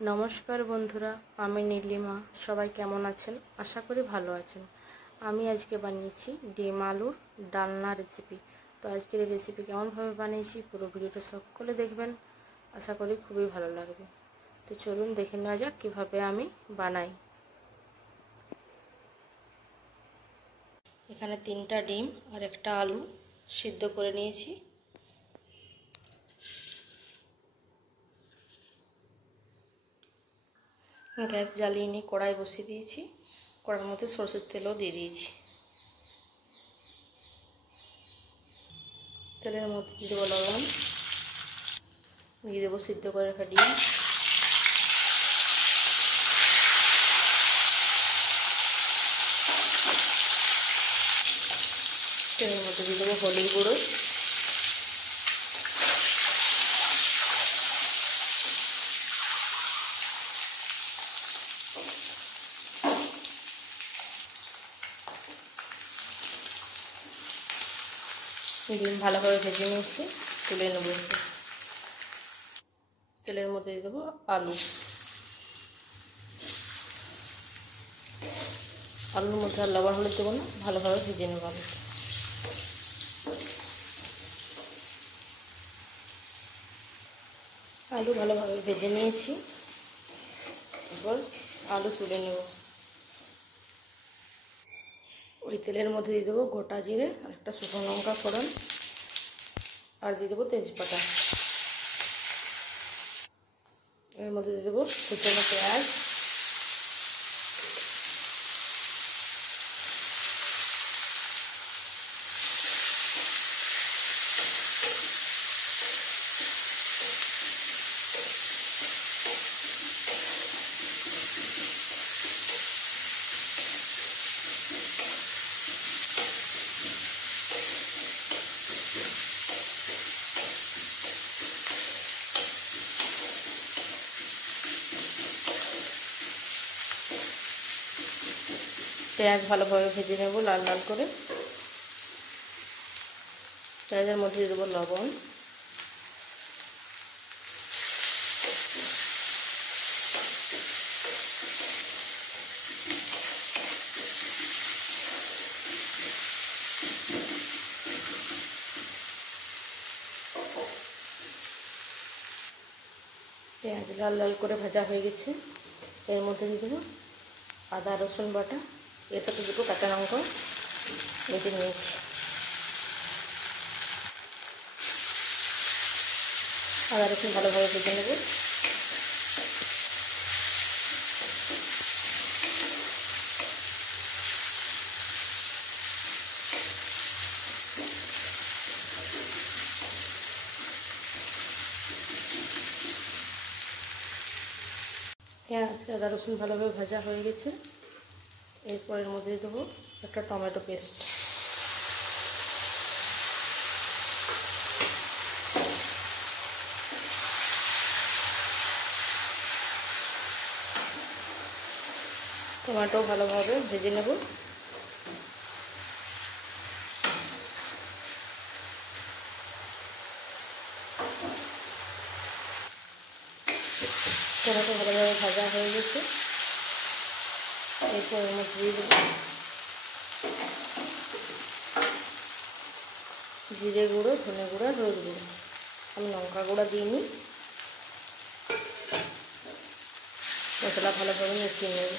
নমস্কার বন্ধুরা, আমি নীলিমা। সবাই কেমন আছেন? আশা করি ভালো আছেন। আমি আজকে বানিয়েছি ডিম আলুর ডালনা রেসিপি। তো আজকের এই রেসিপি কেমনভাবে বানিয়েছি পুরো ভিডিওটা সকলে দেখবেন, আশা করি খুবই ভালো লাগবে। তো চলুন দেখে নেওয়া যাক কীভাবে আমি বানাই। এখানে 3টা ডিম আর একটা আলু সিদ্ধ করে নিয়েছি। গ্যাস জ্বালিয়ে নিয়ে কড়াই বসিয়ে দিয়েছি। কড়াইয়ের মধ্যে সরষের তেলও দিয়ে দিয়েছি। তেলের মধ্যে দিয়ে দেবো লবণ, দিয়ে দেবো সিদ্ধ করে রাখা ডিম, তেলের মধ্যে দিয়ে দেবো হলুদ গুঁড়ো, ডিম ভালোভাবে ভেজে নিয়েছি, তুলে নেবো। তেলের মধ্যে দিয়ে দেবো আলু, আলুর মধ্যে আর লবণ হলুদ দেবো না, ভালোভাবে ভেজে নেবো। আলু ভালোভাবে ভেজে নিয়েছি, এরপর আলু তুলে নেব। ওই তেলের মধ্যে দিয়ে দেবো গোটা জিরে আর একটা শুকনো লঙ্কা ফোড়ন, আর দিয়ে দেবো তেজপাতা। এর মধ্যে দিয়ে দেবো কুচনো পেঁয়াজ, পেঁয়াজ ভালোভাবে ভেজে নেব লাল লাল করে। পেঁয়াজের মধ্যে দিয়ে দেবো লবণ, পেঁয়াজ লাল লাল করে ভাজা হয়ে গেছে। এর মধ্যে দিয়ে দেবো আদা রসুন বাটা, এর সাথে দুটো কাঁচা লঙ্কা বেটে নিয়েছি। আদা রসুন ভালোভাবে ভেজে নেব। পেঁয়াজ আদা রসুন ভালোভাবে ভাজা হয়ে গেছে। এরপর এর মধ্যে দেবো একটা টমেটো পেস্ট, টমেটো ভালোভাবে ভেজে নেব। টমেটো ভালোভাবে ভাজা হয়ে গেছে। এরপর এর মধ্যে দিয়ে দেবো জিরে গুঁড়ো, ধনে গুঁড়ো, হলুদ গুঁড়ো। আমি লঙ্কা গুঁড়ো দিইনি। মশলা ভালোভাবে মিশিয়ে নেব।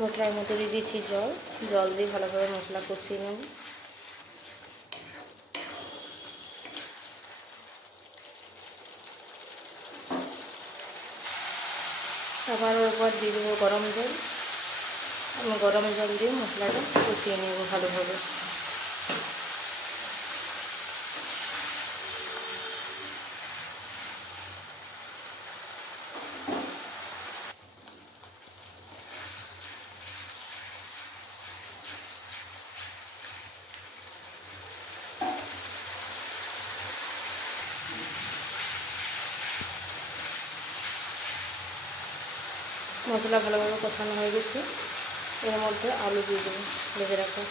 মশলার মধ্যে দিয়ে দিয়েছি জল দিয়ে ভালোভাবে মশলা কষিয়ে নেব। আবার ওপর দিয়ে দেবো গরম জল। আমি গরম জল দিয়ে মশলাটা কষিয়ে নেব ভালোভাবে। মশলা ভালোভাবে কষানো হয়ে গেছে। এর মধ্যে আলু দিয়ে দেবো ভেজে রাখা।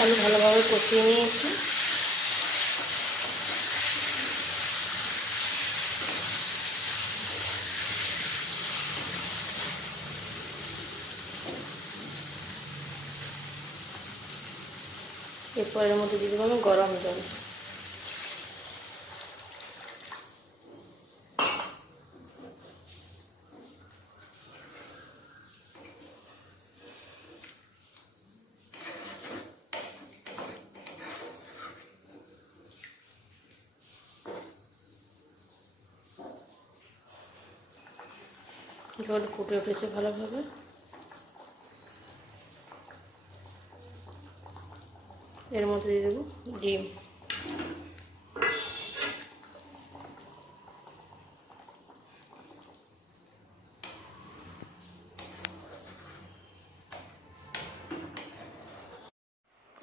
আলু ভালোভাবে কষিয়ে নিয়েছি। এরপর এর মধ্যে দিয়ে দেবো আমি গরম জল। ঝোল ফুটে উঠেছে ভালোভাবে। এর মধ্যে দিয়ে দেবো ডিম।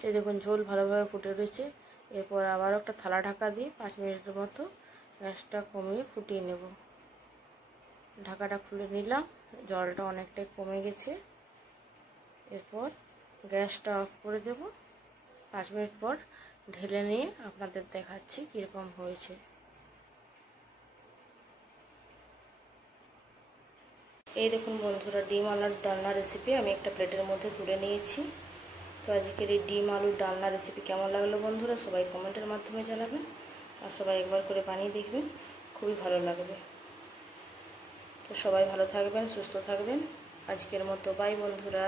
এই দেখুন ঝোল ভালোভাবে ফুটে রয়েছে। এরপর আবার একটা থালা ঢাকা দিয়ে 5 মিনিটের মতো গ্যাসটা কমিয়ে ফুটিয়ে নেব। ঢাকাটা খুলে নিলাম, জলটা অনেকটাই কমে গেছে। এরপর গ্যাসটা অফ করে দেব। 5 মিনিট পর ঢেলে নিয়ে আপনাদের দেখাচ্ছি কীরকম হয়েছে। এই দেখুন বন্ধুরা, ডিম আলুর ডালনা রেসিপি আমি একটা প্লেটের মধ্যে তুলে নিয়েছি। তো আজকের এই ডিম আলুর ডালনা রেসিপি কেমন লাগলো বন্ধুরা, সবাই কমেন্টের মাধ্যমে জানাবেন। আর সবাই একবার করে বানিয়ে দেখবেন, খুবই ভালো লাগবে। তো সবাই ভালো থাকবেন, সুস্থ থাকবেন। আজকের মতো বাই বন্ধুরা।